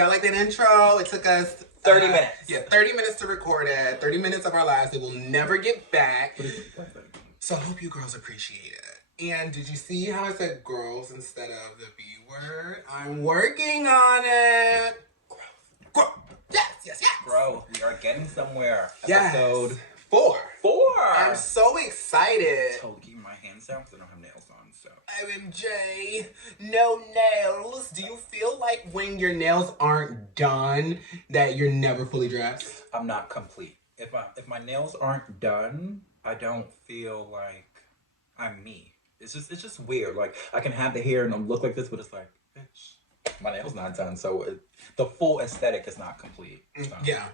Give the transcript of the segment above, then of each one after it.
y'all like that intro? It took us 30 minutes. Yeah, 30 minutes to record it. 30 minutes of our lives that we'll never get back. So I hope you girls appreciate it. And did you see how I said girls instead of the B word? I'm working on it. Growth. Yes. Growth. We are getting somewhere. Yes. Episode 4. I'm so excited. told keep my hands down because I don't have nails on. So OMG, no nails. Do you feel like when your nails aren't done that you're never fully dressed? I'm not complete. If my nails aren't done, I don't feel like I'm me. It's just weird. Like I can have the hair and look like this, but it's like, bitch, my nails not done. So the full aesthetic is not complete. So. Yeah,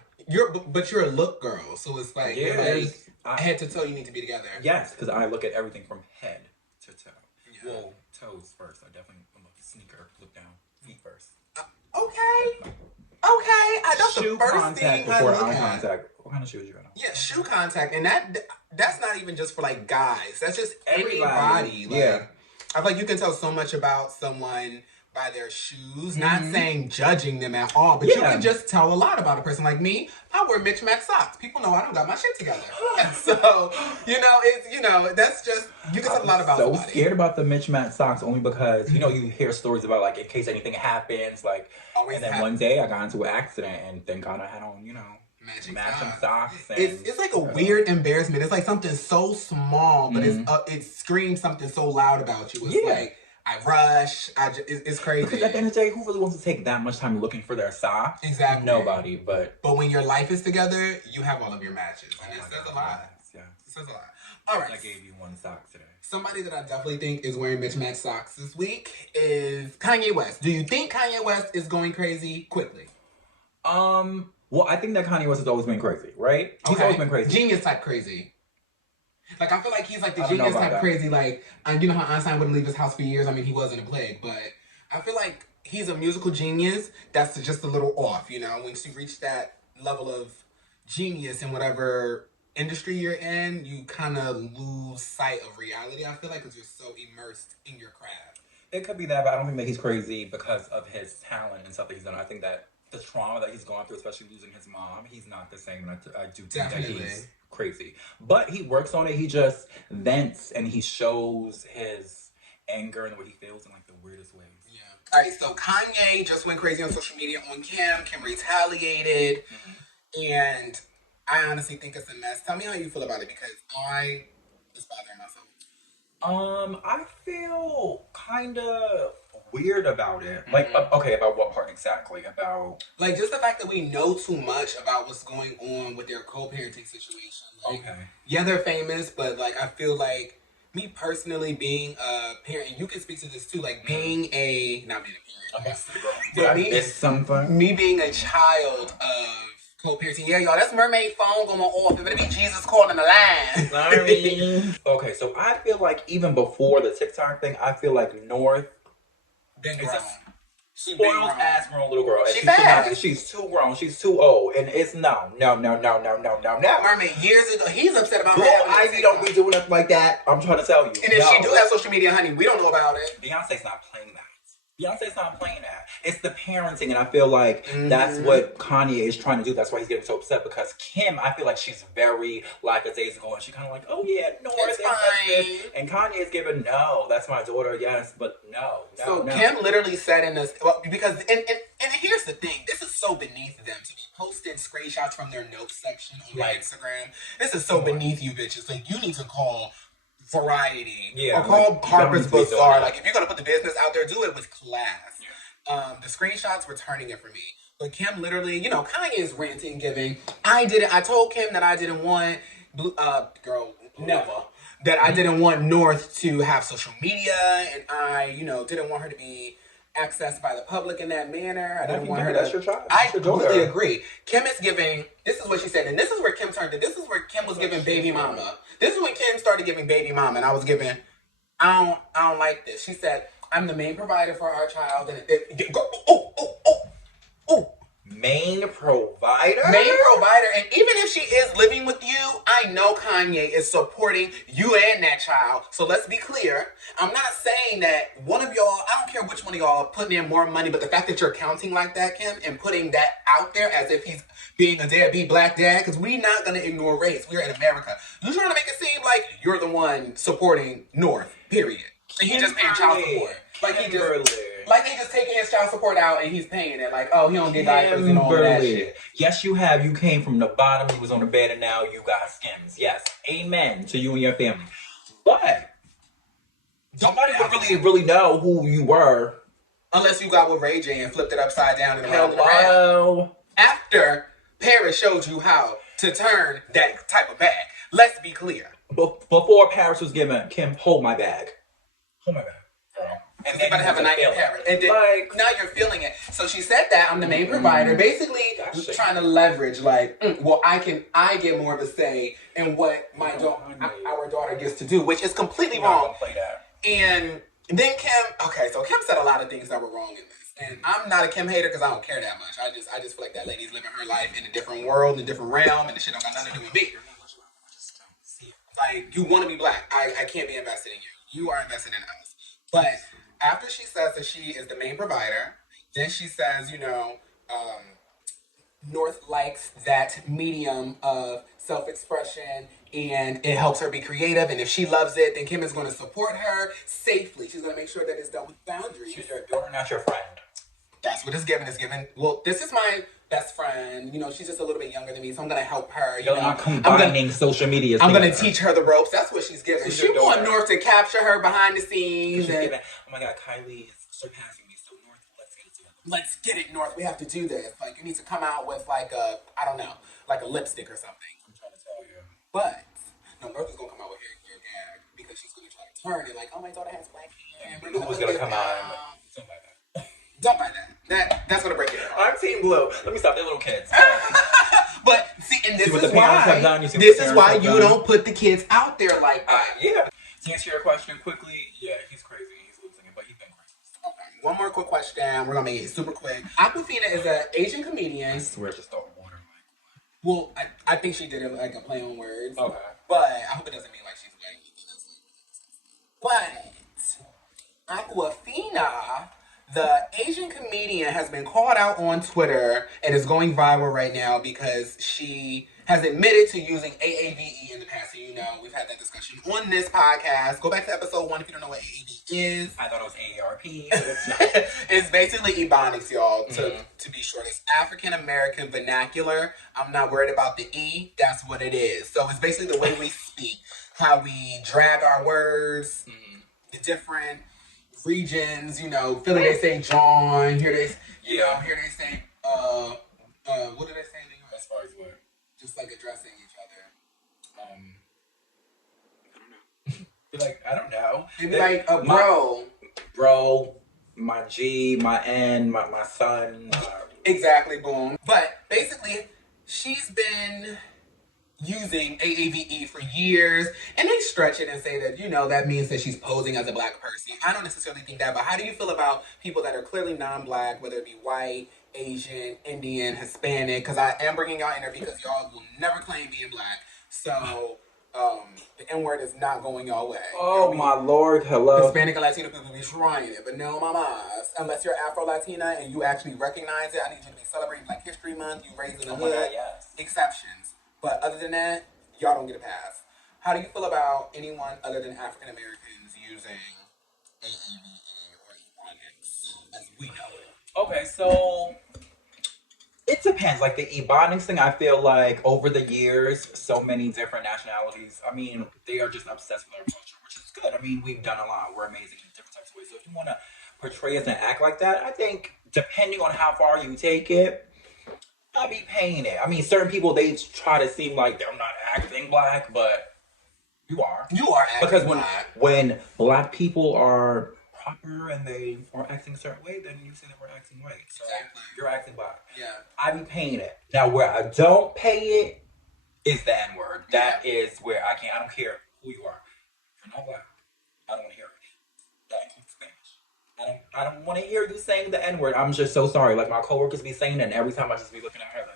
but you're a look girl, so it's like, Yeah, you're like head to toe, you need to be together. Yes, because I look at everything from head to toe. Yeah. Well, toes first. I definitely look sneaker, look down, feet first. Okay. That's Shoe the first contact thing I before look eye at. contact. What kind of shoes you got on? Yeah, shoe contact, and that's not even just for like guys. That's just Everybody. anybody. Like, Yeah. I feel like you can tell so much about someone by their shoes. Not saying judging them at all, but you can just tell a lot about a person. Like me, I wear mismatched socks. People know I don't got my shit together. And so, that's just, you can tell a lot about so somebody. Scared about the mismatched socks only because you hear stories about like in case anything happens, like Always and then happen. one day I got into an accident and thank God I had on matching socks. And, It's like a weird embarrassment. It's like something so small, but it screams something so loud about you. It's like, I rush. It's crazy. Because at the end of the day, who really wants to take that much time looking for their socks? Exactly. Nobody. But when your life is together, you have all of your matches, and it says a lot. Yeah. It says a lot. All right. I gave you one sock today. Somebody that I definitely think is wearing mismatched socks this week is Kanye West. Do you think Kanye West is going crazy quickly? Well, I think that Kanye West has always been crazy, right? He's always been crazy. Genius type crazy. Like, I feel like he's like the genius type crazy. Like, you know how Einstein wouldn't leave his house for years? I mean, he was in a plague, but I feel like he's a musical genius that's just a little off, Once you reach that level of genius in whatever industry you're in, you kind of lose sight of reality, I feel like, because you're so immersed in your craft. It could be that, but I don't think that he's crazy because of his talent and stuff that he's done. I think that the trauma that he's gone through, especially losing his mom, he's not the same. And I do think that he's crazy. But he works on it. He just vents and he shows his anger and the way he feels in like the weirdest ways. Yeah. All right, so Kanye just went crazy on social media on Kim. Kim retaliated. And I honestly think it's a mess. Tell me how you feel about it, because it's bothering myself. I feel kind of weird about it. Like, okay, about what part exactly? About like just the fact that we know too much about what's going on with their co-parenting situation. Like, yeah, they're famous, but like I feel like me personally being a parent, and you can speak to this too, like being not being a parent. Okay. Me being a child of co-parenting. Yeah, y'all, that's mermaid phone going off. It better be Jesus calling the line. Sorry. Okay, so I feel like even before the TikTok thing, I feel like North Been is grown. spoiled ass grown little girl. She fast. She's too grown. She's too old. And it's no. Mermaid, years ago, he's upset about Lil Ivy don't be doing nothing like that. I'm trying to tell you. And if she do have social media, honey, we don't know about it. Beyonce's not playing that. Beyonce's not playing that. It's the parenting, and I feel like that's what Kanye is trying to do. That's why he's getting so upset, because Kim, I feel like she's very lackadaisical, and she's kind of like, oh yeah, no, it's fine. And Kanye is giving, no, that's my daughter, yes, but no. So Kim literally said in this, because, and here's the thing, this is so beneath them to be posting screenshots from their notes section on their Instagram. This is so beneath you bitches. Like, you need to call Variety, or call Harper's Bazaar. Like, if you're gonna put the business out there, do it with class. The screenshots were turning it for me. But Kim literally, Kanye is ranting, giving. I told Kim that I didn't want that I didn't want North to have social media, and I, didn't want her to be accessed by the public in that manner. I didn't want her to. That's your child. I completely agree. Kim is giving. This is what she said, and this is where Kim turned it. This is where Kim was giving baby mama. This is when Kim started giving baby mama, and I was giving. I don't like this. She said, "I'm the main provider for our child," and Main provider? Main provider. And even if she is living with you, I everybody know Kanye is supporting you and that child. So let's be clear. I'm not saying that one of y'all, I don't care which one of y'all, putting in more money, but the fact that you're counting like that, Kim, and putting that out there as if he's being a deadbeat black dad, because we're not going to ignore race. We're in America. You're trying to make it seem like you're the one supporting North, period. And he just paying child support. Like he just taking his child support out and he's paying it. Like, oh, he don't get diapers and all that shit. Yes, you have. You came from the bottom. You was on the bed and now you got skims. Yes. Amen to you and your family. But nobody would really know who you were. Unless you got with Ray J and flipped it upside down and around. After Paris showed you how to turn that type of bag. Let's be clear. Before Paris was given, Kim, hold my bag. Hold my bag. And then you have a night in Paris. And then now you're feeling it. So she said that I'm the main provider, basically trying to leverage well, I get more of a say in what our daughter gets to do, which is completely wrong. And then so Kim said a lot of things that were wrong in this. And I'm not a Kim hater because I don't care that much. I just feel like that lady's living her life in a different world, in a different realm, and the shit don't got nothing to do with me. Like, you want to be black. I can't be invested in you. You are invested in us. But after she says that she is the main provider, then she says, North likes that medium of self-expression and it helps her be creative. And if she loves it, then Kim is going to support her safely. She's going to make sure that it's done with boundaries. She's your daughter, not your friend. That's what it's given. It's given. Well, this is my best friend. She's just a little bit younger than me, so I'm going to help her. You're not combining social media. I'm going to teach her the ropes. That's what she's given. She wants North to capture her behind the scenes. Oh my God, Kylie is surpassing me. So North, let's get it, North. We have to do this. Like, you need to come out with like a lipstick or something. I'm trying to tell you. But no, North is going to come out with hair gag because she's going to try to turn it like, oh, my daughter has black hair. Blue was going to come out. Don't buy that. That's gonna break it. I'm Team Blue. Let me stop. They're little kids. But see, and this is why you don't put the kids out there like that. Yeah. To answer your question quickly, yeah, he's crazy. He's losing it, but he's been crazy. Okay. One more quick question. We're gonna make it super quick. Aquafina is an Asian comedian. I swear, just thought water. Well, I think she did it like a play on words. Okay. But I hope it doesn't mean like she's white. But Aquafina, the Asian comedian, has been called out on Twitter and is going viral right now because she has admitted to using AAVE in the past. So we've had that discussion on this podcast. Go back to episode 1 if you don't know what AAVE is. I thought it was AARP. It's basically Ebonics, y'all, to be short. It's African American vernacular. I'm not worried about the E. That's what it is. So it's basically the way we speak, how we drag our words, the different regions, Philly they say John, here they say, what do they say in New York? As far as what? Just like addressing each other. I don't know. They'd be like, bro, my G, my N, my son. Exactly, boom. But basically, she's been using AAVE for years, and they stretch it and say that, that means that she's posing as a black person. I don't necessarily think that, but how do you feel about people that are clearly non-black, whether it be white, Asian, Indian, Hispanic? Because I am bringing y'all in there because y'all will never claim being black. So, the N-word is not going y'all way. Oh, my Lord, hello. Hispanic and Latino people be trying it, but no, mamas. Unless you're Afro-Latina and you actually recognize it, I need you to be celebrating Black History Month, you raised in the hood. Yes. Exceptions. But other than that, y'all don't get a pass. How do you feel about anyone other than African Americans using AAVE or Ebonics as we know it? Okay, so it depends. Like the Ebonics thing, I feel like over the years, so many different nationalities, they are just obsessed with our culture, which is good. We've done a lot. We're amazing in different types of ways. So if you want to portray us and act like that, I think depending on how far you take it, I be paying it. Certain people, they try to seem like they're not acting black, but you are. You are acting because black. When black people are proper and they are acting a certain way, then you say that we're acting white. So exactly. You're acting black. Yeah. I be paying it. Now, where I don't pay it is the N-word. That is where I can't. I don't care who you are. If you're not black, I don't want to hear it. That includes Spanish. I don't want to hear you saying the N-word. I'm just so sorry. Like, my coworkers be saying it, and every time I just be looking at her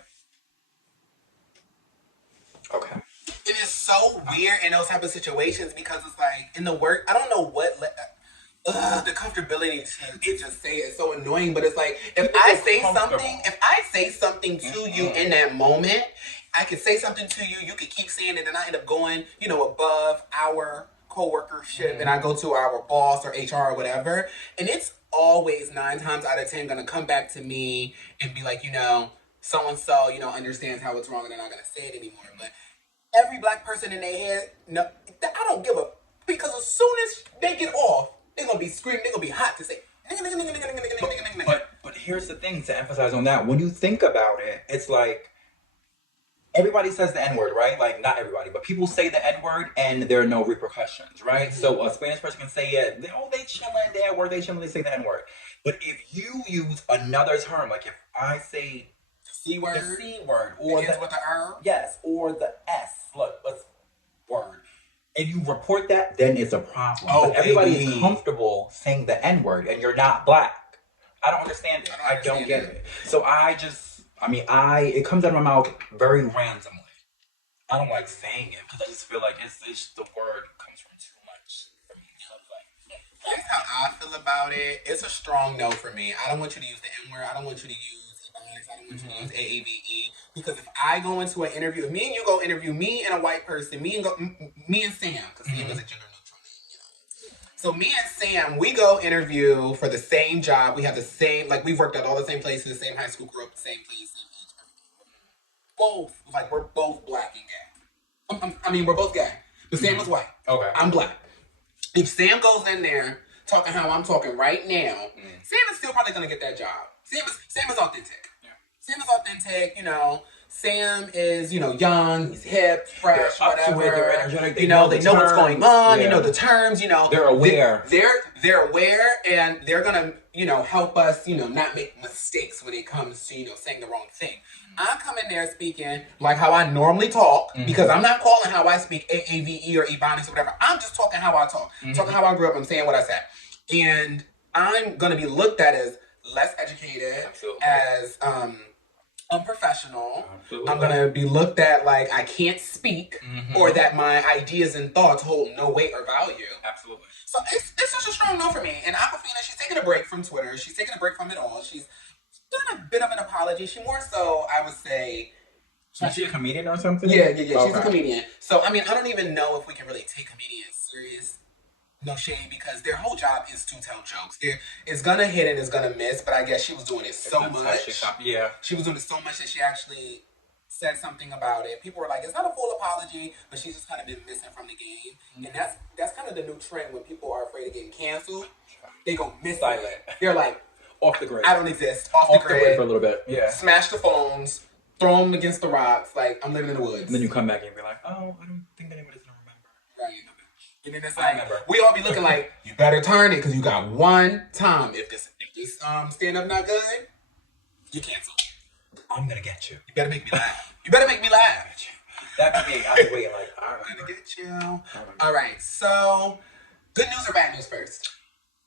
like, okay. It is so weird in those type of situations because it's like in the work, I don't know what the comfortability to just say it is so annoying. But it's like if I say something to you in that moment, I can say something to you. You could keep saying it, and I end up going, above our co-workership, and I go to our boss or HR or whatever, and it's always 9 times out of 10 gonna come back to me and be like, so and so, understands how it's wrong, and they're not gonna say it anymore. But every black person in their head, no, I don't give a, because as soon as they get off, they're gonna be screaming, they're gonna be hot to say. But here's the thing to emphasize on that. When you think about it, it's like everybody says the N-word, right? Like, not everybody, but people say the N-word and there are no repercussions, right? Mm-hmm. So a Spanish person can say it, they chilling, they chilling, they say the N-word. But if you use another term, like if I say C-word, the C-word, or the with the R? Yes, or the S, word, and you report that, then it's a problem. Oh, but everybody is comfortable saying the N-word, and you're not black. I don't understand it. I don't get it. So it comes out of my mouth very randomly. I don't like saying it because I just feel like it's the word comes from too much for me. Here's how I feel about it. It's a strong no for me. I don't want you to use the N-word. I don't want you to use Ebonics. I don't want you to use AAVE. Because if I go into an interview, if me and you go interview me and a white person, me and Sam, because Sam is a gender neutral name, So me and Sam, we go interview for the same job. We have the same, we've worked at all the same places, same high school, grew up the same place, same age, everything. We're both black and gay. We're both gay. But Sam is white. Okay. I'm black. If Sam goes in there talking how I'm talking right now, Sam is still probably going to get that job. Sam is authentic. Yeah. Sam is authentic, Sam is, young, he's hip, fresh, whatever. They're energetic. They know what's going on. Yeah. They know the terms. They're aware. They're aware, and they're gonna, help us, not make mistakes when it comes to, saying the wrong thing. I'm coming there speaking like how I normally talk, because I'm not calling how I speak AAVE or Ebonics or whatever. I'm just talking how I talk, talking how I grew up. I'm saying what I said, and I'm gonna be looked at as less educated, Absolutely. As unprofessional. Absolutely. I'm gonna be looked at like I can't speak, or that my ideas and thoughts hold no weight or value. Absolutely. So it's such a strong no for me. And Aquafina, she's taking a break from Twitter. She's taking a break from it all. She's done a bit of an apology. She more so, I would say. Is she a comedian or something? Yeah. Okay. She's a comedian. So I don't even know if we can really take comedians serious. No shade, because their whole job is to tell jokes. It's gonna hit and it's gonna miss, but I guess she was doing it so much. Yeah. She was doing it so much that she actually said something about it. People were like, it's not a full apology, but she's just kind of been missing from the game. And that's kind of the new trend when people are afraid of getting canceled. They go miss it. They're like, off the grid. I don't exist. Off the grid for a little bit. Yeah. Smash the phones, throw them against the rocks, like I'm living in the woods. And then you come back and be like, oh, I don't think anybody's gonna remember. Right. And then it's like, we all be looking like, you better turn it because you got one time. If this stand-up not good, you cancel. I'm going to get you. You better make me laugh. That's me. I'll be waiting like, all right. I'm going to get you. All right. So, good news or bad news first?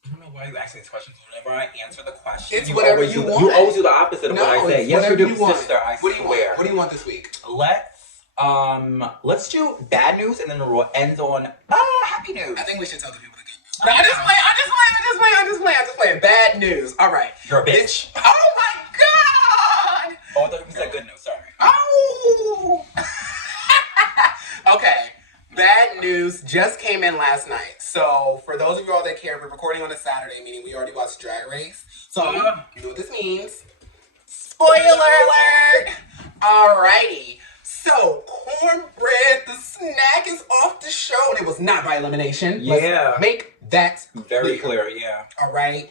I don't know why you ask me these questions. Whenever I answer the question, it's whatever you want. You always do the opposite of what I say. Yes, you do, sister. I swear. What do you want this week? Let's do bad news and then we'll end on happy news. I think we should tell the people the good news. I just play. Bad news. All right. You're a bitch. Oh my god. Oh, I thought you said good news. Sorry. Oh. Okay. Bad news just came in last night. So for those of you all that care, we're recording on a Saturday, meaning we already watched Drag Race. So you know what this means. Spoiler alert. Alrighty. So, Cornbread, the snack is off the show, and it was not by elimination. Yeah. Let's make that very clear, yeah. All right.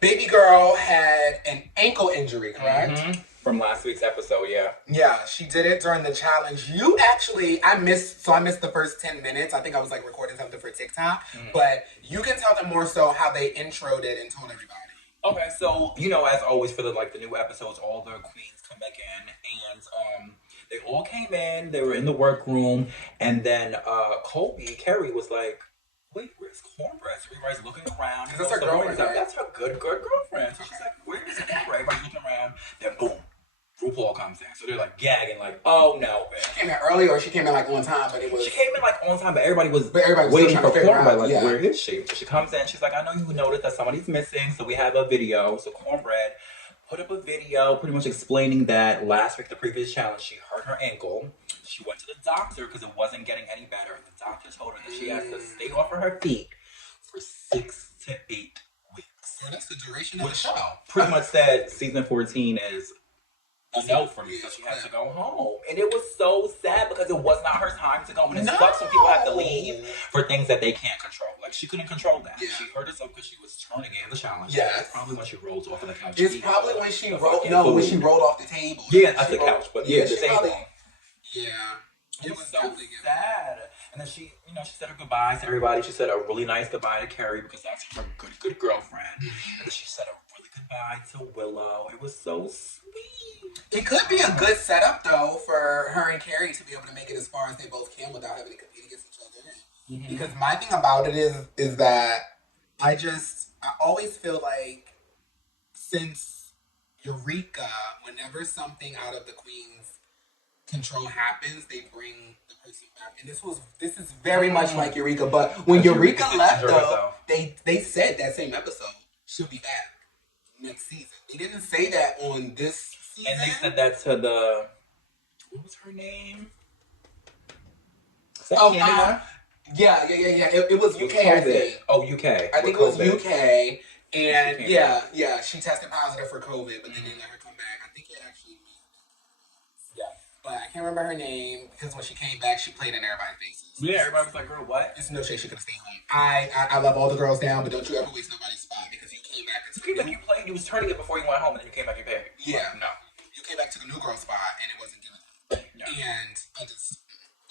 Baby girl had an ankle injury, correct? From last week's episode, yeah. Yeah, she did it during the challenge. I missed the first 10 minutes. I think I was recording something for TikTok, but you can tell them more so how they introed it and told everybody. Okay, so, as always for the new episodes, all the queens come back in, and, they all came in, they were in the workroom, and then Carrie was like, wait, where's Cornbread? So everybody's looking around. That's her girlfriend, right? That's her good girlfriend. So she's like, where's Cornbread? Everybody's looking around. Then boom, RuPaul U-Haul comes in. So they're like gagging, like, oh no, bitch. She came in early or she came in like on time, but it was... She came in like on time, but everybody was waiting for Cornbread. Like, yeah. where is she? So she comes in, she's like, I know you noticed that somebody's missing, so we have a video. So Cornbread put up a video pretty much explaining that last week, the previous challenge, she hurt her ankle. She went to the doctor because it wasn't getting any better. The doctor told her that she has to stay off of her feet for 6 to 8 weeks. So that's the duration of the show. Pretty much said season 14 is a no for me, so she has to go home. And it was so sad because it was not her time to go. And it sucks when people have to leave for things that they can't control. Like, she couldn't control that. Yeah. She hurt herself because she was turning in the challenge. Yeah. It's probably when she rolls off of the couch. It's probably when she when she rolled off the table. Yeah, that's the couch, but yeah, the table. Yeah. It was so sad. And then she, she said her goodbyes to everybody. She said a really nice goodbye to Carrie because that's her good girlfriend. And then she said a really goodbye to Willow. It was so sweet. It could be a good setup though for her and Carrie to be able to make it as far as they both can without having to compete against each other. Mm-hmm. Because my thing about it is that I always feel like since Eureka, whenever something out of the Queen's control happens, they bring the person back. And this is very much like Eureka, but when Eureka left though, they said that same episode she'll be back next season. They didn't say that on this season. And they said that to the, what was her name? Yeah. It was UK, I think. Oh, UK. I think it was UK. And she tested positive for COVID, but they didn't let her come back. I think it actually but I can't remember her name because when she came back, she played in everybody's faces. Yeah, everybody was like, girl, what? It's no shade, she could have stayed home. I love all the girls down, but don't you ever waste nobody's spot because you came back you played, you was turning it before you went home and then you came back, you paid. Yeah. Like, no. You came back to the new girl spot and it wasn't given. Yeah. And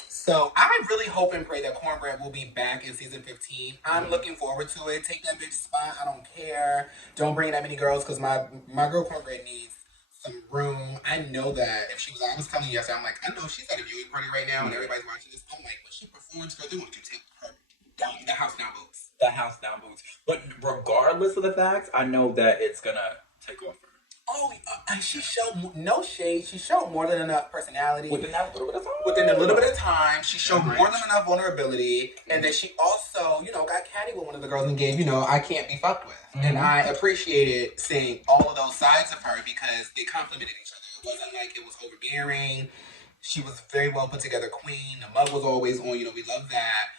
so I really hope and pray that Cornbread will be back in season 15. I'm looking forward to it. Take that bitch spot. I don't care. Don't bring that many girls because my girl Cornbread needs some room. I know that if she was, I was telling you yesterday, I'm like, I know she's at a viewing party right now and everybody's watching this. I'm like, when she performs, girl, they want to take her down, the house down boots. The house down boots. But regardless of the facts, I know that it's gonna take off her. Oh, she showed no shade. She showed more than enough personality. Within that little bit of time. Within a little bit of time, she showed more than enough vulnerability. And then she also, got catty with one of the girls and gave, I can't be fucked with. Mm-hmm. And I appreciated seeing all of those sides of her because they complemented each other. It wasn't like it was overbearing. She was very well put together queen. The mug was always on. We love that.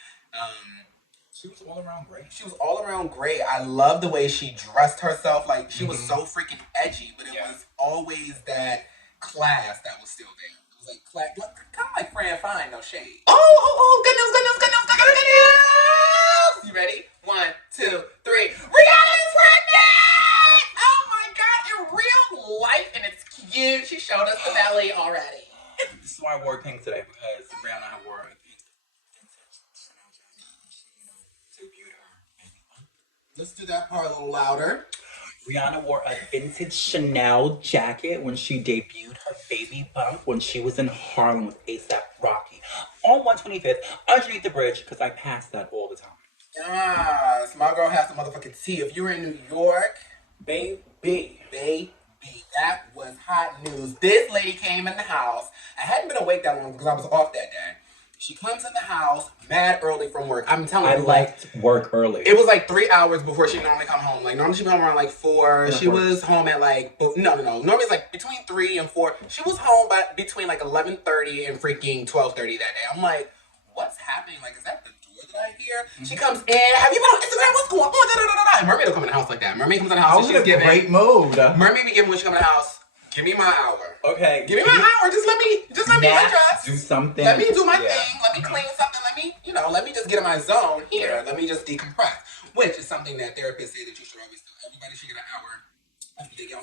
She was all around great. She was all around great. I love the way she dressed herself. Like, she was so freaking edgy, but it was always that class that was still there. It was like, kind of like Fran Fine, no shade. Oh, good news. You ready? 1, 2, 3. Rihanna's pregnant! Oh my God, in real life, and it's cute. She showed us the belly already. This is why I wore pink today, because Rihanna wore a pink. Let's do that part a little louder. Rihanna wore a vintage Chanel jacket when she debuted her baby bump when she was in Harlem with A$AP Rocky on 125th underneath the bridge because I pass that all the time. Yes, my girl has the motherfucking tea. If you were in New York, baby, that was hot news. This lady came in the house. I hadn't been awake that long because I was off that day. She comes in the house mad early from work. I'm telling you, I left work early. It was like 3 hours before she normally come home. Like, normally she be home around like 4. Yeah, she was home at like, no. Normally it's like between 3 and 4. She was home by between like 11:30 and freaking 12:30 that day. I'm like, what's happening? Like, is that the door that I hear? Mm-hmm. She comes in. Have you been on Instagram? What's going on? And Mermaid will come in the house like that. Mermaid comes in the house. I was in a great mood. Mermaid be giving when she come in the house. Give me my hour. Okay. Give me my hour. Just let me undress. Do something. Let me do my thing. Let me clean something. Let me just get in my zone here. Yeah. Let me just decompress. Which is something that therapists say that you should always do. Everybody should get an hour.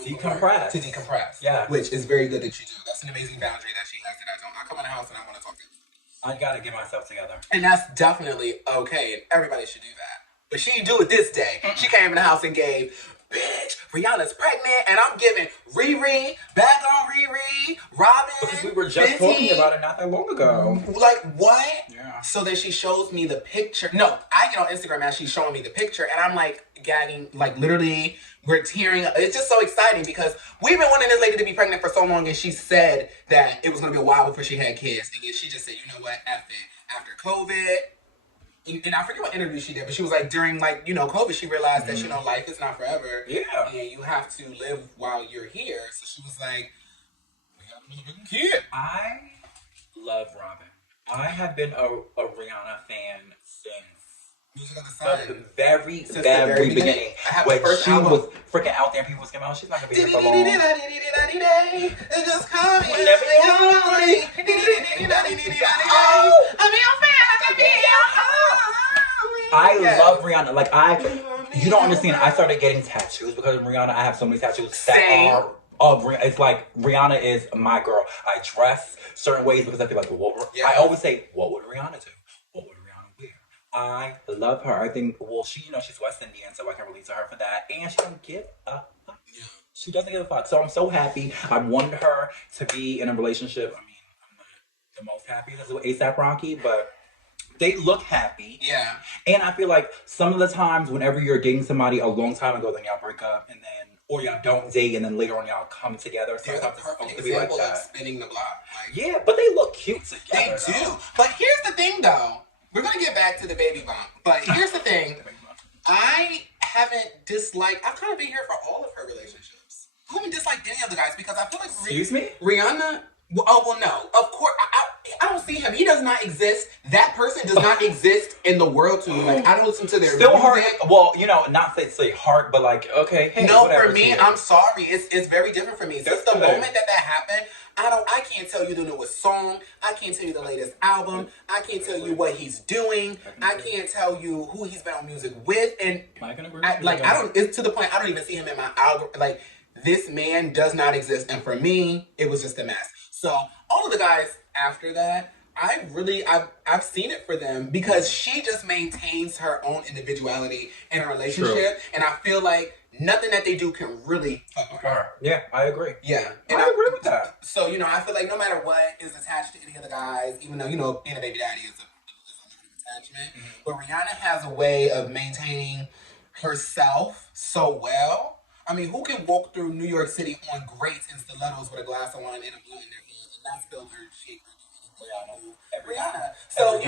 Decompress. To decompress. Yeah. Which is very good that you do. That's an amazing boundary that she has that I don't. I come in the house and I want to talk to everybody. I gotta get myself together. And that's definitely okay. And everybody should do that. But she didn't do it this day. Mm-mm. She came in the house and gave, bitch, Rihanna's pregnant, and I'm giving Riri, back on Riri, Robin, because we were just talking about it not that long ago. Like, what? Yeah. So then she shows me the picture. No, I get on Instagram as she's showing me the picture, and I'm like gagging, like literally We're tearing up. It's just so exciting because we've been wanting this lady to be pregnant for so long, and she said that it was going to be a while before she had kids. And then she just said, you know what, F it. After COVID, and I forget what interview she did, but she was like, during COVID, she realized that, life is not forever. Yeah. And you have to live while you're here. So she was like, we got a kid. I love Robin. I have been a Rihanna fan since Music of the Sun. the very beginning. When she was freaking out there and people was coming out, she's not going to be here for long. Just call me. I love Rihanna. Like, you don't understand. I started getting tattoos because of Rihanna. I have so many tattoos that are of Rihanna. It's like Rihanna is my girl. I dress certain ways because I feel like, I always say, what would Rihanna do? What would Rihanna wear? I love her. I think, she's West Indian, so I can relate to her for that. And she don't give a fuck. Yeah. She doesn't give a fuck. So I'm so happy. I wanted her to be in a relationship. I mean, I'm not the most happy with A$AP Rocky, but they look happy. Yeah. And I feel like some of the times whenever you're dating somebody a long time ago, then y'all break up and then, or y'all don't date and then later on y'all come together. They're the perfect example of spinning the block. Yeah, but they look cute together. They do. But here's the thing though. We're going to get back to the baby bump. But here's the thing. I haven't disliked, I've kind of been here for all of her relationships. I haven't disliked any of the guys because I feel like Excuse me? Rihanna. No. Of course, I don't see him. He does not exist. That person does not exist in the world to me. Like, I don't listen to their still music. Heart. Well, not say heart, but like, okay, hey, no, whatever, for me, I'm sorry. It's very different for me. Since the moment that happened, I can't tell you the newest song. I can't tell you the latest album. I can't tell you what he's doing. I can't tell you who he's been on music with. And it's to the point I don't even see him in my algorithm. Like, this man does not exist. And for me, it was just a mess. So all of the guys after that, I've seen it for them because she just maintains her own individuality in a relationship. True. And I feel like nothing that they do can really fuck with her. Yeah, I agree. Yeah. And I agree with that. So, I feel like no matter what is attached to any of the guys, even though, being a baby daddy is a attachment, but Rihanna has a way of maintaining herself so well. I mean, who can walk through New York City on grates and stilettos with a glass of wine and a blunt in their hand and not feel her shake her Rihanna. So,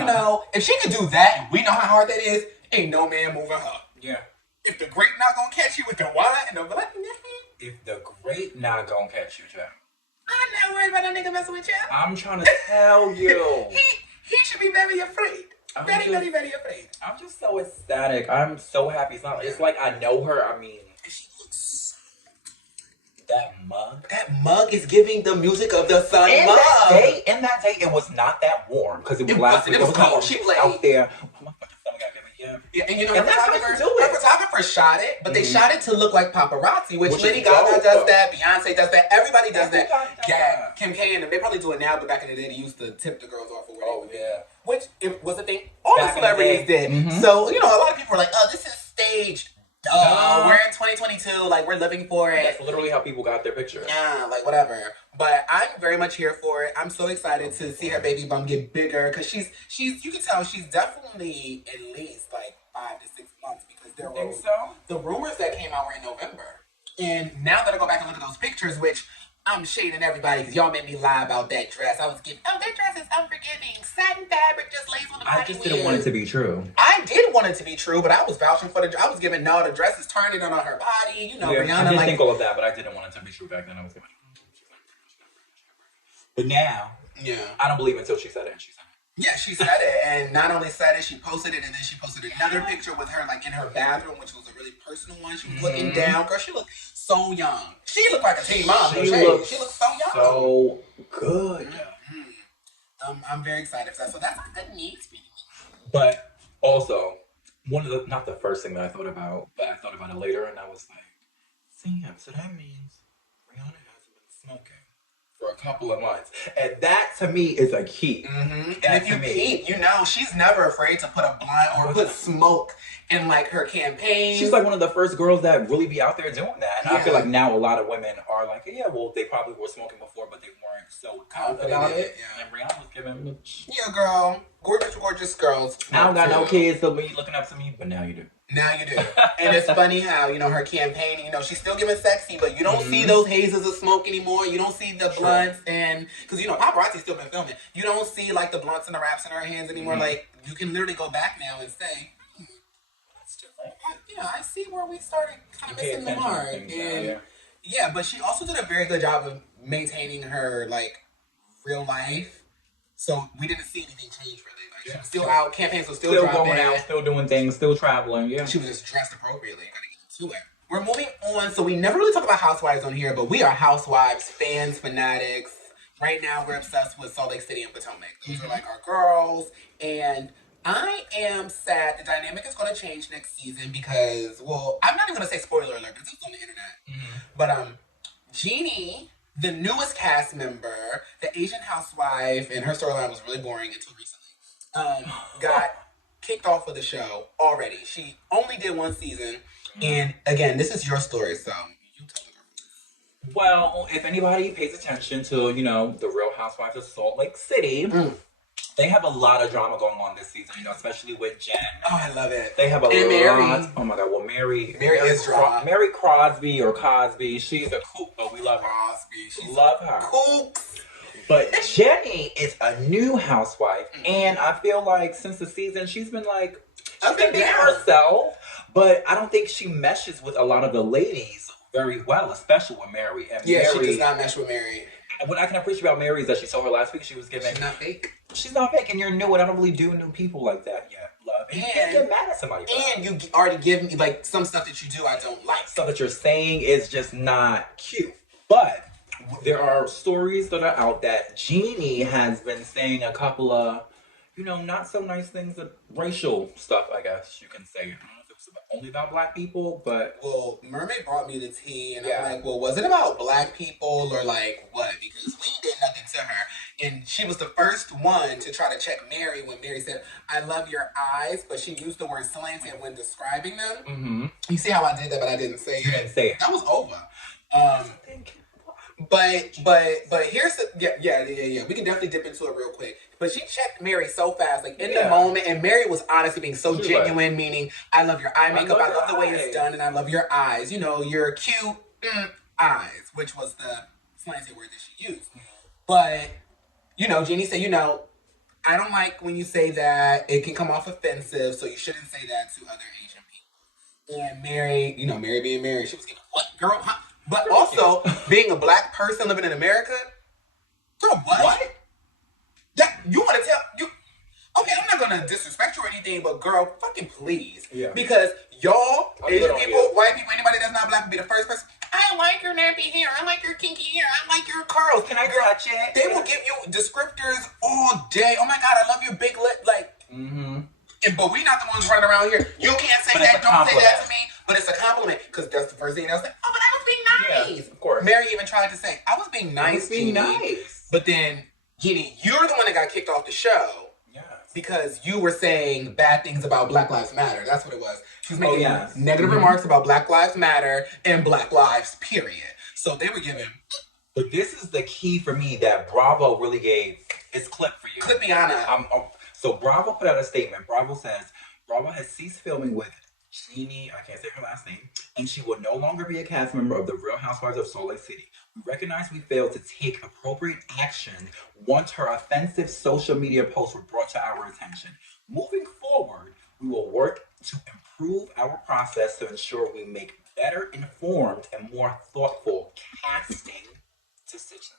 if she could do that, and we know how hard that is, ain't no man moving her. Yeah. If the grape not gonna catch you with the wine and the blunt in your hand. If the grape not gonna catch you, Jeff. I'm not worried about that nigga messing with you. I'm trying to tell you. he should be very afraid. Very afraid. I'm just so ecstatic. I'm so happy. It's like I know her. I mean, she looks that mug. That mug is giving the music of the sun. In that day, it was not that warm because it was last week. It was cold. She played out there. Oh my fucking stomach got Yeah, and her photographer shot it, but they shot it to look like paparazzi, which Lady Gaga does that, Beyonce does that, everybody does that. Yeah, Kim K and them, they probably do it now, but back in the day, they used to tip the girls off or whatever. Oh, yeah. Which it was a thing all the celebrities did. Mm-hmm. So, a lot of people were like, oh, this is staged. We're in 2022, like, we're living for it. That's literally how people got their picture. Yeah, like, whatever. But I'm very much here for it. I'm so excited to see her baby bump get bigger, because she's you can tell she's definitely at least, like, 5 to 6 months, because the rumors that came out were in November. And now that I go back and look at those pictures, which I'm shading everybody, because y'all made me lie about that dress. I was giving, that dress is unforgiving. Satin fabric, just lace on the body. I just didn't want it to be true. I did want it to be true, but I was vouching for I was giving, no, the dress is turning on her body. Rihanna. I didn't think all of that, but I didn't want it to be true back then. I was giving. But now, I don't believe until she said it, and she said it. Yeah, she said it, and not only said it, she posted it, and then she posted another picture with her, like, in her bathroom, which was a really personal one. She was looking down. Girl, she looked so young. She looked like a teen mom. She looked so young. So good. I'm very excited for that. So that's a good news. But also, not the first thing that I thought about, but I thought about it later, and I was like, Sam, so that means Rihanna hasn't been smoking for a couple of months. And that, to me, is a key. Mm-hmm. And if you peep, she's never afraid to put a blunt or put smoke in, like, her campaign. She's, like, one of the first girls that really be out there doing that. And I feel like now a lot of women are like, yeah, well, they probably were smoking before, but they weren't so confident about it. Yeah. And Rihanna was giving... Yeah, girl. gorgeous girls. I don't got no kids to be looking up to me, but now you do. Now you do. And it's funny how, her campaigning, she's still giving sexy, but you don't see those hazes of smoke anymore. You don't see the blunts and, because, paparazzi's still been filming. You don't see, like, the blunts and the wraps in her hands anymore. Like, you can literally go back now and say, that's different. I see where we started kind of missing the mark. And, but she also did a very good job of maintaining her, like, real life. So we didn't see anything change really. Like, she was still out, campaigns were still going out, still doing things, still traveling, She was just dressed appropriately. Gotta get into it. We're moving on, so we never really talk about housewives on here, but we are housewives, fans, fanatics. Right now, we're obsessed with Salt Lake City and Potomac. Those are like our girls, and I am sad the dynamic is going to change next season because, I'm not even going to say spoiler alert because it's on the internet, but Jeannie, the newest cast member, the Asian housewife, and her storyline was really boring until recently, got kicked off of the show already. She only did one season. And again, this is your story, so you tell it. Well, if anybody pays attention to, the Real Housewives of Salt Lake City, they have a lot of drama going on this season, especially with Jen. Oh, I love it. They have a lot. Mary. Oh my God. Well, Mary is drama. Mary Crosby or Cosby. She's a kook, but we love her. She's love her. Kook. But Jenny is a new housewife, and I feel like since the season, she's been being herself. But I don't think she meshes with a lot of the ladies very well, especially with Mary. And Mary, she does not mesh with Mary. What I can appreciate about Mary is that she saw her last week. She was giving. She's not fake. She's not fake, and you're new, and I don't really do new people like that yet, love. And you can't get mad at somebody. And you already give me some stuff that you do I don't like. Stuff that you're saying is just not cute. But there are stories that are out that Jeannie has been saying a couple of, not so nice things, racial stuff, I guess you can say. I don't know if it was only about black people, but... Well, Mermaid brought me the tea, and I'm like, was it about black people or what? Because we did nothing to her. And she was the first one to try to check Mary when Mary said, I love your eyes, but she used the word slanted when describing them. Mm-hmm. You see how I did that, but I didn't say it? You didn't say it. That was over. But here's the yeah. We can definitely dip into it real quick. But she checked Mary so fast, in the moment, and Mary was honestly being so genuine, meaning I love your eye makeup, I love the way it's done, and I love your eyes. Your cute eyes, which was the slanted word that she used. But Jeannie said, I don't like when you say that. It can come off offensive, so you shouldn't say that to other Asian people. And Mary, Mary being Mary, she was getting, what, girl? Huh? But also, being a black person living in America, girl, what? That, you want to tell, okay, I'm not going to disrespect you or anything, but girl, fucking please. Yeah. Because y'all, Asian people, white people, anybody that's not black will be the first person, I like your nappy hair, I like your kinky hair, I like your curls. Can I touch it? They will give you descriptors all day. Oh my God, I love your big lip, but we not the ones running around here. You can't say that, don't say that to me. But it's a compliment, because that's the first thing I was like, oh, but I was being nice. Yeah, of course. Mary even tried to say, I was being nice, Jeannie. But then, Jeannie, you're the one that got kicked off the show. Yes. Because you were saying bad things about Black Lives Matter. That's what it was. She was making negative remarks about Black Lives Matter and Black Lives, period. So they were giving... But this is the key for me that Bravo really gave its clip for you. Clipiana. So Bravo put out a statement. Bravo says, Bravo has ceased filming with Jeannie, I can't say her last name, and she will no longer be a cast member of the Real Housewives of Salt Lake City. We recognize we failed to take appropriate action once her offensive social media posts were brought to our attention. Moving forward, we will work to improve our process to ensure we make better informed and more thoughtful casting decisions.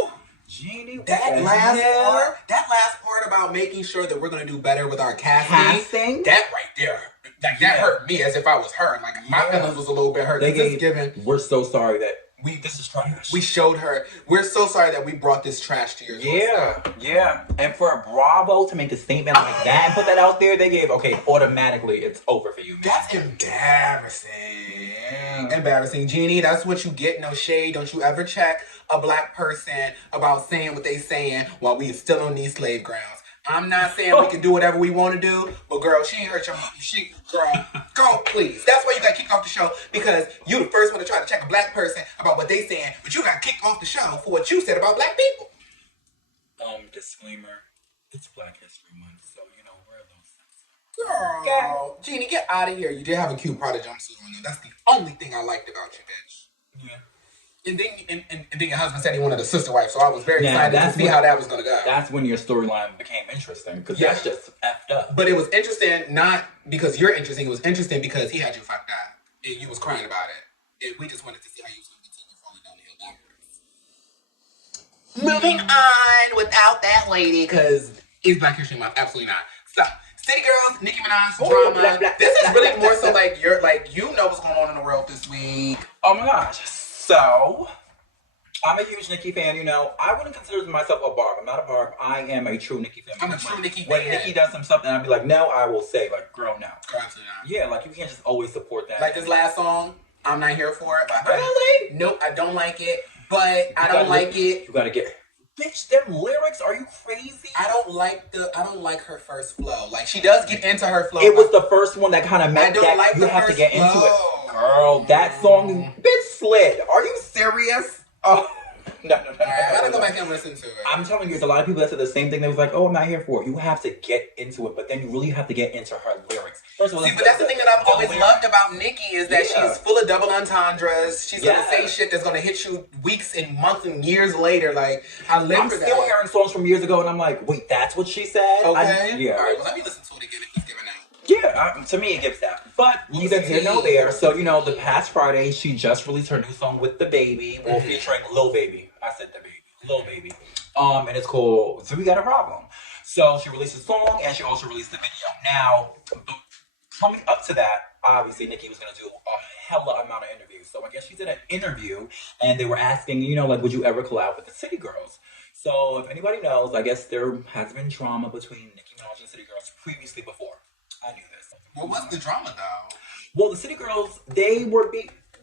Woo! Jeannie, that last part about making sure that we're going to do better with our casting, that right there, that hurt me as if I was her. My feelings was a little bit hurt. We're so sorry that this is trash. We showed her. We're so sorry that we brought this trash to your door. Yeah. And for Bravo to make a statement like that and put that out there, they gave, automatically it's over for you, man. That's embarrassing. Embarrassing. Jeannie, that's what you get. No shade. Don't you ever check a black person about saying what they saying while we still on these slave grounds. I'm not saying we can do whatever we want to do, but girl, she ain't hurt your mom. Girl, please. That's why you got kicked off the show, because you the first one to try to check a black person about what they saying, but you got kicked off the show for what you said about black people. Disclaimer. It's Black History Month, so you know wear those. Girl, Jeannie, get out of here. You did have a cute Prada jumpsuit on though. That's the only thing I liked about you, bitch. Yeah. And then your husband said he wanted a sister wife, so I was very excited to see how that was gonna go. That's when your storyline became interesting, because that's just effed up. But it was interesting, not because you're interesting. It was interesting because he had you fucked up, and you was crying about it. And we just wanted to see how you was gonna continue falling down the hill backwards. Moving on without that lady, because it's Black History Month. Absolutely not. So, CityGirls, Nicki Minaj drama. Blah, blah, this is blah, really blah, more blah, so like you're like you know what's going on in the world this week. Oh my gosh. So, I'm a huge Nicki fan, you know. I wouldn't consider myself a barb. I'm not a barb. I am a true Nicki fan. I'm a true Nicki fan. When Nicki does something, I'd be like, no, I will say, like, girl, no. Absolutely not. Yeah, like, you can't just always support that. Like this last song, I'm not here for it. But Really? Nope, I don't like it. But I don't like it. You gotta get... Bitch, them lyrics, are you crazy? I don't like her first flow. Like, she does get into her flow. It was the first one that kind of meant that like you have to get flow. into it. Girl, that song, bitch, slid. Are you serious? Oh, no. I gotta go back and listen to it. I'm telling you, there's a lot of people that said the same thing. They was like, oh, I'm not here for it. You have to get into it, but then you really have to get into her lyrics. First of all, but that's the thing that I've always loved about Nicki is that she's full of double entendres. She's gonna say shit that's gonna hit you weeks and months and years later. Like, I live for that. I'm still hearing songs from years ago, and I'm like, wait, that's what she said? Okay. All right, well, let me listen to it again if it's giving out. Yeah, to me it gives that. But neither here nor there. So, you know, the past Friday, she just released her new song with the baby, well, featuring Lil Baby. I said the baby. Lil Baby. And it's called So We Got a Problem. So she released a song and she also released the video. Now, coming up to that, obviously Nicki was gonna do a hella amount of interviews. So I guess she did an interview and they were asking, you know, like, would you ever collab with the CityGirls? So if anybody knows, I guess there has been drama between Nicki Minaj and CityGirls previously before. I knew this. Well, what's the drama though? Well, the CityGirls, they were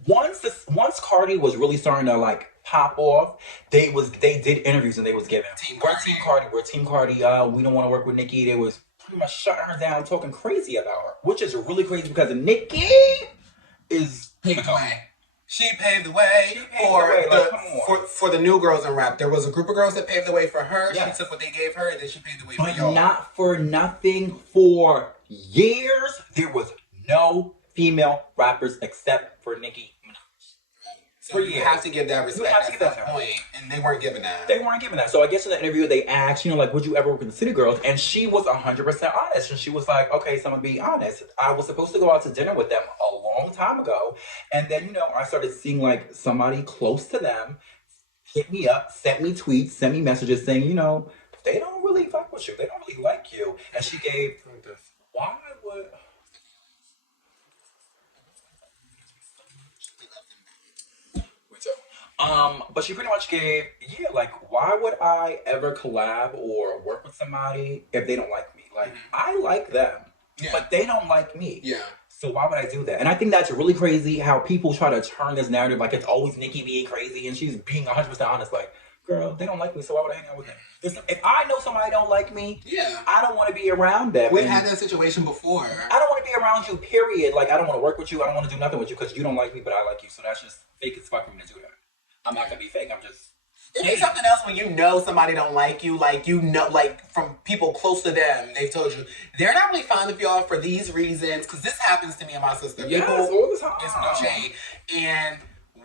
once Cardi was really starting to like pop off, they did interviews and they was giving we're Team Cardi. We don't want to work with Nicki. They was pretty much shutting her down, talking crazy about her, which is really crazy because Nicki is paved the way. She paved the way for the new girls in rap. There was a group of girls that paved the way for her. Yes. She took what they gave her, and then she paved the way for y'all. But not for nothing. For years, there was no female rappers except for Nicki Minaj. So you have to give that respect at that point, and they weren't giving that. They weren't giving that. So I guess in the interview they asked, you know, like, would you ever work with the CityGirls? And she was 100% honest, and she was like, okay, so I'm gonna be honest. I was supposed to go out to dinner with them a long time ago, and then, you know, I started seeing like somebody close to them hit me up, sent me tweets, sent me messages saying, you know, they don't really fuck with you, they don't really like you. And she gave this. Why would? But she pretty much gave, like, why would I ever collab or work with somebody if they don't like me? Like, I like them, but they don't like me. Yeah. So why would I do that? And I think that's really crazy how people try to turn this narrative like it's always Nicki being crazy and she's being 100% honest. Like, girl, they don't like me, so why would I hang out with them? If I know somebody don't like me, I don't want to be around them. We've had that situation before. I don't want to be around you, period. Like, I don't want to work with you. I don't want to do nothing with you because you don't like me, but I like you. So that's just fake as fuck for me to do that. I'm not going to be fake. I'm just... It's something else when you know somebody don't like you, like, you know, like, from people close to them, they've told you, they're not really fond of y'all for these reasons, because this happens to me and my sister. Yes, all the time. It's no shade. And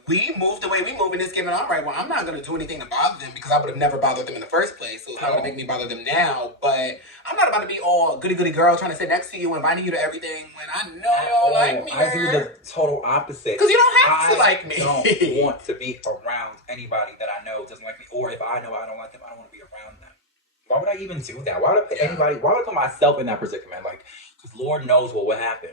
we moved the way we move, and it's given, all right, well, I'm not going to do anything to bother them, because I would have never bothered them in the first place, so it's not going to make me bother them now, but I'm not about to be all goody-goody girl trying to sit next to you, inviting you to everything, when I know you don't like me. I do the total opposite. Because you don't have to like me. I don't want to be around anybody that I know doesn't like me, or if I know I don't like them, I don't want to be around them. Why would I even do that? Why would I put anybody, why would I put myself in that predicament? Like, because Lord knows what would happen.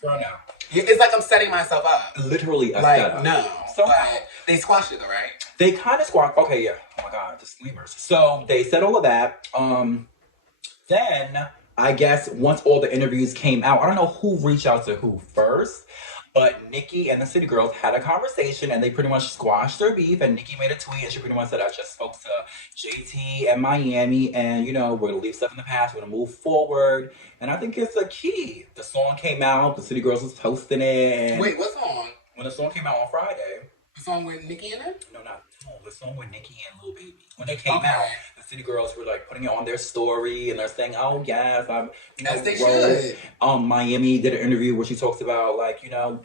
Girl, no. It's like I'm setting myself up. Literally a like, setup. No. So but they squashed it though, right? They kind of squashed. Okay, yeah. Oh my God, disclaimers. So they said all of that. Then I guess once all the interviews came out, I don't know who reached out to who first, but Nicki and the CityGirls had a conversation and they pretty much squashed their beef. And Nicki made a tweet and she pretty much said, I just spoke to JT and Miami and, you know, we're going to leave stuff in the past. We're going to move forward. And I think it's a key. The song came out. The CityGirls was posting it. Wait, what song? When the song came out on Friday. The song with Nicki in it? No, the song with Nicki and Lil Baby. When they came out, the City Girls were like putting it on their story and they're saying, "Oh yes, I'm." As they should. Miami did an interview where she talks about like,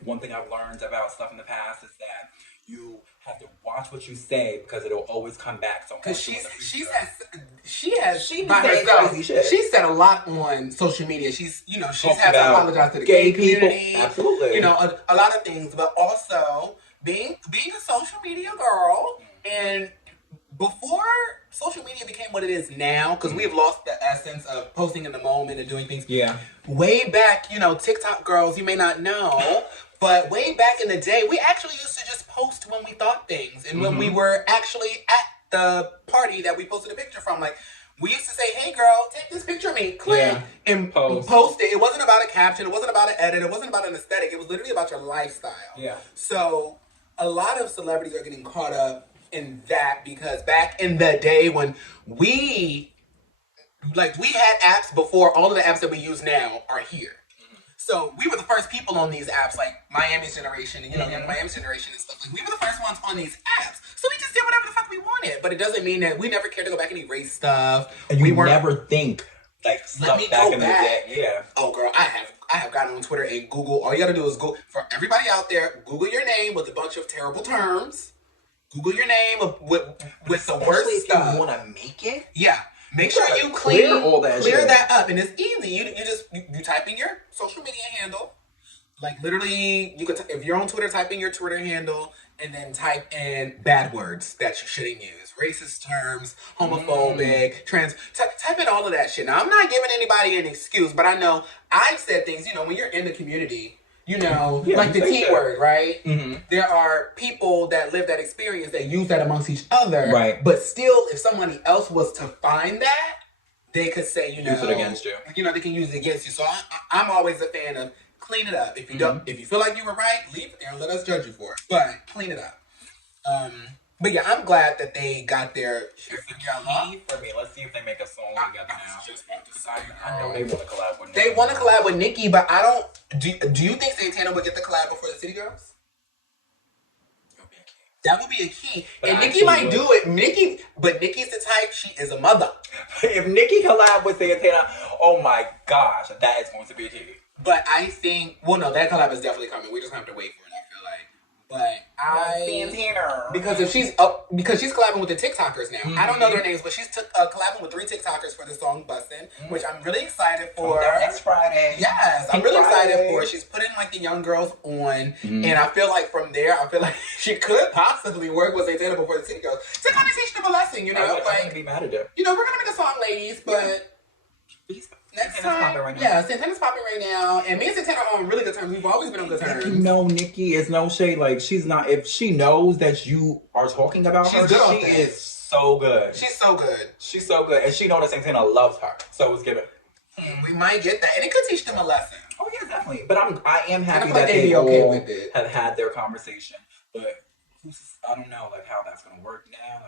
one thing I've learned about stuff in the past is that you have to watch what you say because it'll always come back. So because she by herself. She said a lot on social media. She's had to apologize to the gay community. Absolutely. A lot of things, but also being a social media girl and before social media became what it is now, because we have lost the essence of posting in the moment and doing things. Yeah. Way back, TikTok girls, you may not know, but way back in the day, we actually used to just post when we thought things and when we were actually at the party that we posted a picture from. Like, we used to say, "Hey girl, take this picture of me," click, and post it. It wasn't about a caption. It wasn't about an edit. It wasn't about an aesthetic. It was literally about your lifestyle. Yeah. So a lot of celebrities are getting caught up in that because back in the day when we had apps before all of the apps that we use now are here. So we were the first people on these apps, like Miami's generation, and young Miami's generation and stuff. Like, we were the first ones on these apps. So we just did whatever the fuck we wanted. But it doesn't mean that we never cared to go back and erase stuff. And you never think like stuff back in the day. Yeah. Oh girl, I have gotten on Twitter and Google. All you gotta do is go, for everybody out there, Google your name with a bunch of terrible terms. Google your name with the worst stuff. If you want to make it. Yeah. Make sure you clear that up, and it's easy. You type in your social media handle, like literally. You could if you're on Twitter, type in your Twitter handle, and then type in bad words that you shouldn't use, racist terms, homophobic, trans. Type in all of that shit. Now, I'm not giving anybody an excuse, but I know I've said things. When you're in the community. Like the T word, right? Mm-hmm. There are people that live that experience that use that amongst each other. Right. But still, if somebody else was to find that, they could say, use it against you. They can use it against you. So I'm always a fan of clean it up. If you don't, if you feel like you were right, leave it there and let us judge you for it. But clean it up. But yeah, I'm glad that they got their shit together. For me, let's see if they make a song together now. I know they want to collab with Nicki. They want to collab with Nicki, but I don't. Do you think Santana would get the collab before the City Girls? That would be a key. But and Nicki might do it. But Nicki's the type, she is a mother. If Nicki collab with Santana, oh my gosh, that is going to be a key. But I think, no, that collab is definitely coming. We just have to wait for it, I feel like. But because she's collabing with the TikTokers now. I don't know their names, but she's collabing with 3 TikTokers for the song "Bustin'," which I'm really excited for. Next Friday. Yes, I'm really excited for. She's putting like the young girls on, and I feel like from there, she could possibly work with Santana before the City Girls to kind of teach them a lesson. I wouldn't be mad at it. We're gonna make a song, ladies, but. Next time, Santana's popping right now, and me and Santana are on really good terms. We've always been on good terms. Nicki is no shade. Like, she's not. If she knows that you are talking about her, she is so good. She's so good. She's so good, and she knows that Santana loves her. So it's given. We might get that, and it could teach them a lesson. Oh yeah, definitely. But I am happy that they all with it. Have had their conversation. But I don't know how that's gonna work now.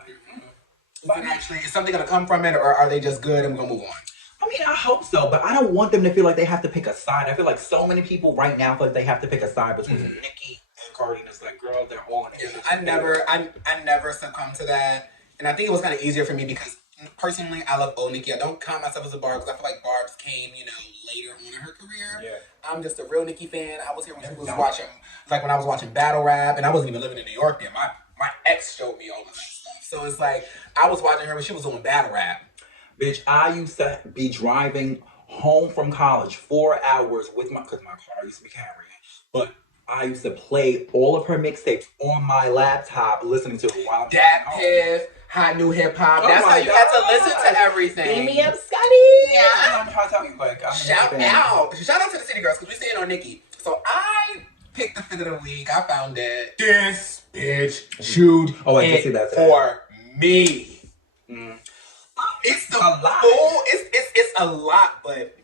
Is something gonna come from it, or are they just good and we're gonna move on? I mean, I hope so, but I don't want them to feel like they have to pick a side. I feel like so many people right now feel like they have to pick a side between Nicki and Cardi, and it's like, girl, they're all in it. I never succumbed to that, and I think it was kind of easier for me because personally, I love old Nicki. I don't count myself as a Barb because I feel like Barb's came, later on in her career. Yeah. I'm just a real Nicki fan. I was here when she was watching, when I was watching battle rap, and I wasn't even living in New York then. My ex showed me all of that stuff, so it's like I was watching her when she was doing battle rap. Bitch, I used to be driving home from college 4 hours because my car used to be carrying. But I used to play all of her mixtapes on my laptop, listening to it while I'm driving home. Piff, hot new hip hop. That's how you had to listen to everything. Beam me up, Scotty. Yeah. I'm trying to tell you, shout out to the City Girls because we're staying on Nicki. So I picked the fit of the week. I found it. This bitch chewed it for me. It's a lot. It's a lot, but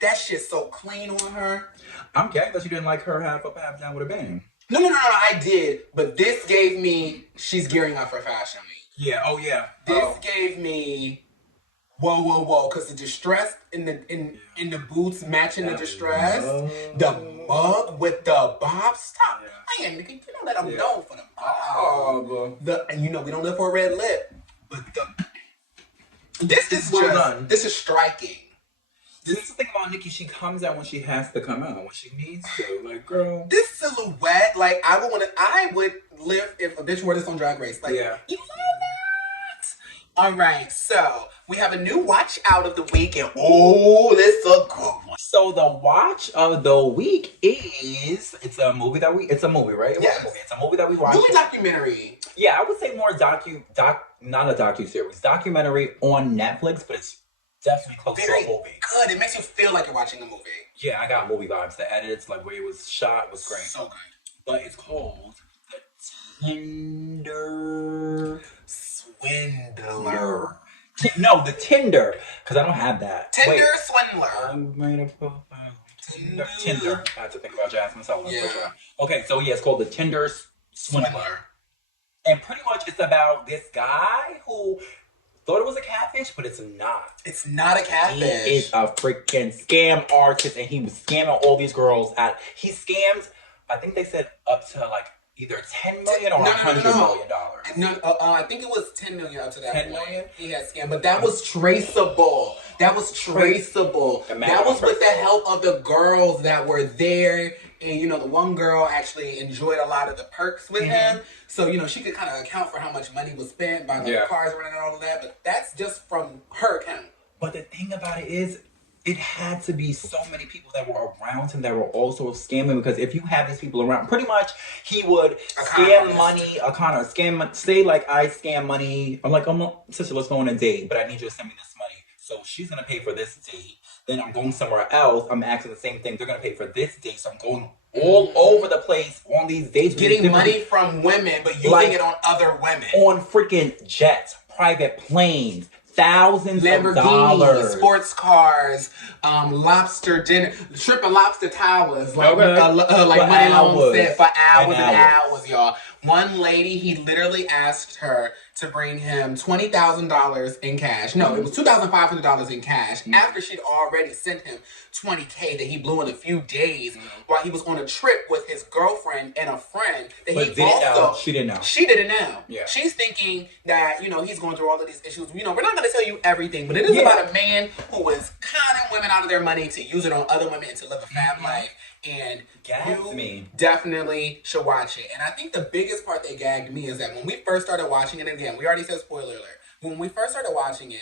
that shit's so clean on her. I'm kidding that you didn't like her half up, half down with a bang. No, I did. But this gave me, she's gearing up for Fashion Week. Yeah, oh yeah. This gave me, whoa, because the distress in the boots matching the distress, the mug with the bob. Stop. Yeah. Man, you know that I'm known for the bob. And we don't live for a red lip, but This is well just done. this is striking. This is the thing about Nikki. She comes out when she has to come out, when she needs to. Like, girl. This silhouette, like I would live if a bitch wore this on Drag Race. Like, Yeah. you know that? All right, so we have a new watch out of the week, and oh, it's a good one. So the watch of the week is it's a movie, right? Yes. It's a movie that we watched. Movie documentary. Yeah, I would say more not a docu-series, documentary on Netflix, but it's definitely close to a movie. Good. It makes you feel like you're watching a movie. Yeah, I got movie vibes. The edits, like where it was shot, was great. So good. But it's called The Tinder Swindler. No, The Tinder, because I don't have that. Tinder Swindler. I made a profile. Tinder. I have to think about Jasmine Sullivan. Yeah. Okay, so yeah, it's called The Tinder Swindler. And pretty much it's about this guy who thought it was a catfish, but it's not. It's not a catfish. He is a freaking scam artist, and he was scamming all these girls he scammed, I think they said up to like either $10 million or $100 million. No, I think it was $10 million up to that 10 point. million? He had scammed, but that was traceable. That was traceable. That was with the help of the girls that were there. And, you know, the one girl actually enjoyed a lot of the perks with him. So, you know, she could kind of account for how much money was spent by the cars running and all of that. But that's just from her account. But the thing about it is, it had to be so many people that were around him that were also scamming, because if you have these people around, pretty much he would scam money, say like I scam money. I'm like, sister, let's go on a date, but I need you to send me this money. So she's going to pay for this date. Then I'm going somewhere else. I'm asking the same thing. They're going to pay for this date. So I'm going all over the place on these dates. Getting money from women, but using it on other women. On freaking jets, private planes, thousands of dollars. Sports cars, lobster dinner, shrimp and lobster towers, like money long set for hours and hours, y'all. One lady, he literally asked her to bring him $20,000 in cash. No, it was $2,500 in cash after she'd already sent him $20K that he blew in a few days while he was on a trip with his girlfriend and a friend that she didn't know. She didn't know. Yeah. She's thinking that, you know, he's going through all of these issues. You know, we're not going to tell you everything, but it is about a man who is conning women out of their money to use it on other women and to live a fab life. And you definitely should watch it. And I think the biggest part that gagged me is that when we first started watching it, and again, we already said spoiler alert, when we first started watching it,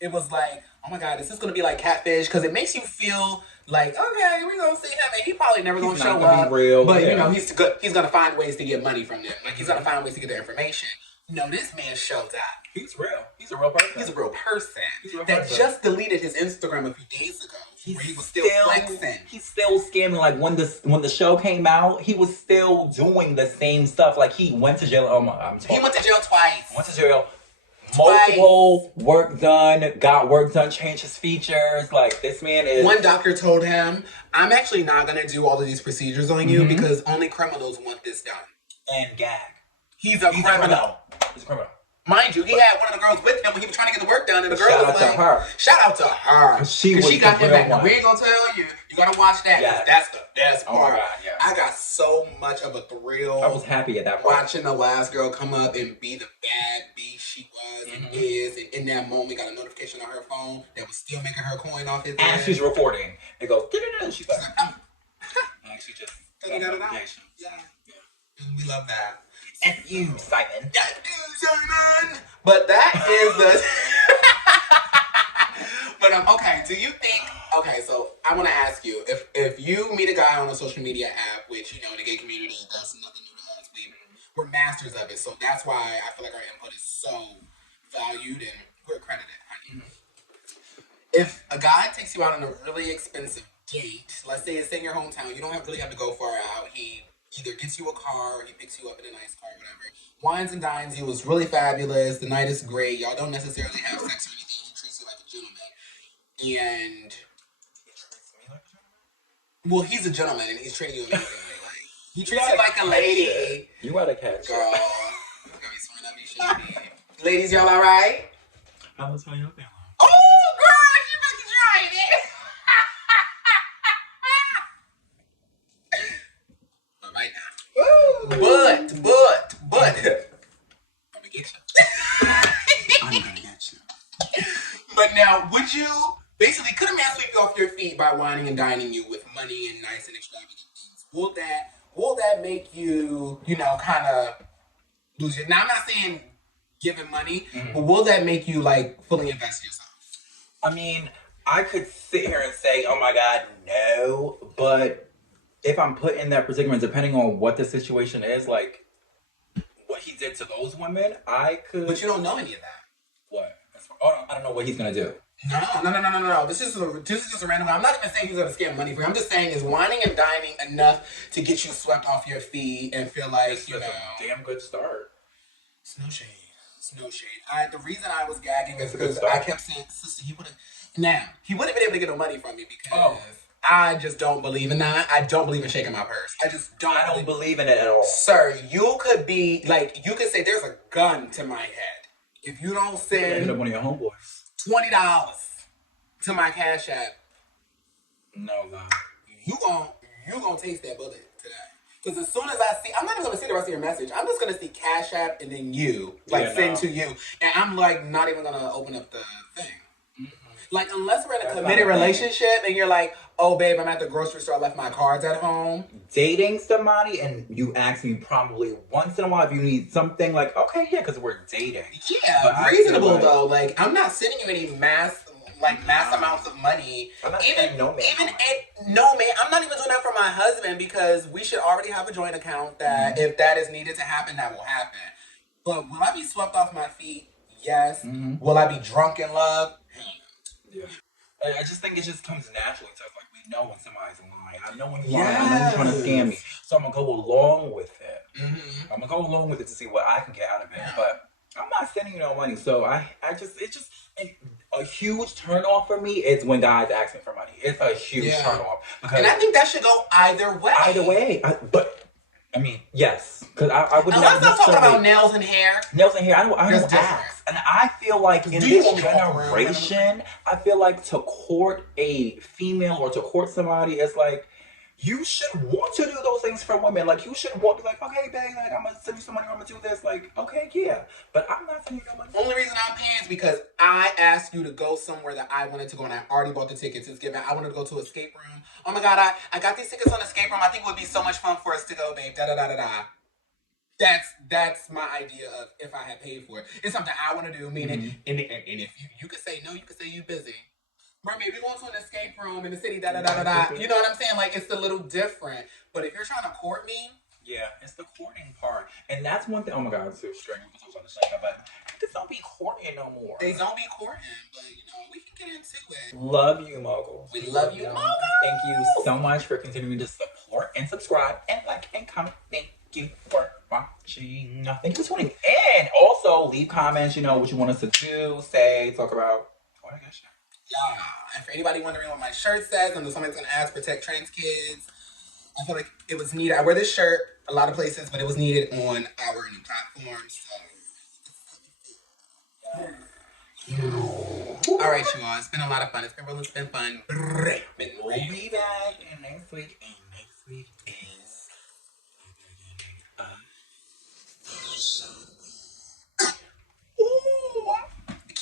it was like, oh my God, is this going to be like Catfish? Because it makes you feel like, okay, we're going to see him, and he probably never going to show up. Real, but, you know, he's going to find ways to get money from them. Like, he's going to find ways to get their information. No, this man showed up. He's real. He's a real person. He's a real person. That just deleted his Instagram a few days ago. Where he was still flexing. He's still scamming. Like when the show came out, he was still doing the same stuff. Like he went to jail. He went to jail twice. Went to jail. Multiple work done, got work done, changed his features. Like this man is. One doctor told him, "I'm actually not gonna do all of these procedures on you because only criminals want this done." And gag. He's a criminal. He's a criminal. Mind you, he had one of the girls with him when he was trying to get the work done, and the girl was like, Shout out to her. Because she got him back. Now, we ain't gonna tell you. You gotta watch that. Yes. That's the best part. Oh my God, yes. I got so much of a thrill. I was happy at that point. Watching the last girl come up and be the bad beast she was and is. And in that moment, got a notification on her phone that was still making her coin off his head. As she's recording, it goes, she's like, oh. And she just got it out. Yeah. And we love that. F you, Simon. F you, Simon. But that is the... But, okay, do you think... Okay, so I want to ask you, if you meet a guy on a social media app, which, you know, in the gay community, that's nothing new to us. We're masters of it, so that's why I feel like our input is so valued and we're credited, honey. If a guy takes you out on a really expensive date, let's say it's in your hometown, you don't really have to go far out, he either gets you a car or he picks you up in a nice car, whatever. Wines and dines you, was really fabulous. The night is great. Y'all don't necessarily have sex or anything. He treats you like a gentleman. And... He treats me like a gentleman? Well, he's a gentleman and he's treating you amazingly. Like, he treats you like a lady. You gotta catch girl. I'm gonna be swearing up your shit. Ladies, y'all alright? I was telling you okay. Oh, girl, you fucking trying it. Right now. But, I'm gonna get you. I'm gonna get you. But now, would you basically could a man sweep you off your feet by whining and dining you with money and nice and extravagant things? Will that make you, kind of lose your? Now, I'm not saying giving money, but will that make you like fully invest yourself? I mean, I could sit here and say, "Oh my God, no," but if I'm put in that predicament, depending on what the situation is, like what he did to those women, I could. But you don't know any of that. What? Oh, I don't know what he's gonna do. No. This is just a random. I'm not even saying he's gonna scam money for you. I'm just saying is whining and dining enough to get you swept off your feet and feel like It's a damn good start. It's no shade. The reason I was gagging is because I kept saying, sister, he wouldn't been able to get no money from me because I just don't believe in that. I don't believe in shaking my purse. I don't believe in it at all. Sir, you could be like, you could say there's a gun to my head. If you don't send one of your homeboys $20 to my Cash App, no God. You gonna taste that bullet today. Because as soon as I'm not even gonna see the rest of your message. I'm just gonna see Cash App and then send to you. And I'm like not even gonna open up the thing. Mm-hmm. Like unless we're in a committed relationship and you're like, oh babe, I'm at the grocery store, I left my cards at home. Dating somebody and you ask me probably once in a while if you need something, like, okay, yeah, because we're dating. Yeah, but reasonable though. Like I'm not sending you any mass amounts of money. I'm not saying no, man. I'm not even doing that for my husband because we should already have a joint account that if that is needed to happen, that will happen. But will I be swept off my feet? Yes. Mm-hmm. Will I be drunk in love? Yeah. I just think it just comes naturally to us. Like we know when somebody's lying. I know when you're lying. I know you're trying to scam me. So I'm gonna go along with it. Mm-hmm. I'm gonna go along with it to see what I can get out of it. Yeah. But I'm not sending you no money. So a huge turn off for me is when guys ask me for money. It's a huge turn off. And I think that should go either way. Yes. Because I would not. Let's not talk about nails and hair. I don't ask. And I feel like in this generation, I feel like to court a female or to court somebody is like, you should want to do those things for women. Like, you should want to be like, okay, babe, like, I'm going to send you some money, I'm going to do this. Like, okay, yeah. But I'm not sending you no money. Only reason I'm paying is because I asked you to go somewhere that I wanted to go, and I already bought the tickets. It's given. I wanted to go to Escape Room. Oh, my God, I got these tickets on Escape Room. I think it would be so much fun for us to go, babe. Da-da-da-da-da. That's my idea of if I had paid for it. It's something I want to do, meaning, and if you could say no, you could say you busy. Right, maybe we're going to an escape room in the city, da-da-da-da-da. You know what I'm saying? Like, it's a little different. But if you're trying to court me... Yeah, it's the courting part. And that's one thing... Oh, my God, I'm so strange. But just don't be courting no more. They don't be courting, but, we can get into it. Love you, moguls. We love you, moguls. Thank you so much for continuing to support and subscribe and like and comment. Thank you for watching. Thank you for tuning in. Also, leave comments, what you want us to do, say, talk about. What I guess. Yeah, and for anybody wondering what my shirt says, and somebody's going to ask, protect trans kids, I feel like it was needed. I wear this shirt a lot of places, but it was needed on our new platforms. So. All right, you all. It's been a lot of fun. It's been real. It's been fun. We'll be back next week. And next week is...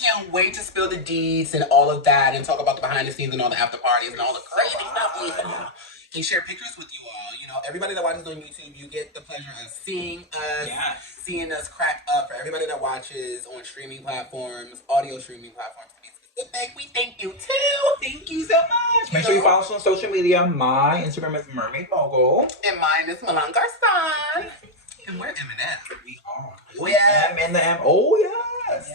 Can't wait to spill the deeds and all of that and talk about the behind the scenes and all the after parties and all the crazy stuff. And share pictures with you all. Everybody that watches on YouTube, you get the pleasure of seeing us, seeing us crack up. For everybody that watches on streaming platforms, audio streaming platforms, to be specific, we thank you too. Thank you so much. Make sure you follow us on social media. My Instagram is Mermaid Mogul. And mine is Milan Garcon. And we're M&M. We are. Oh, yeah. M&M. Oh, yes.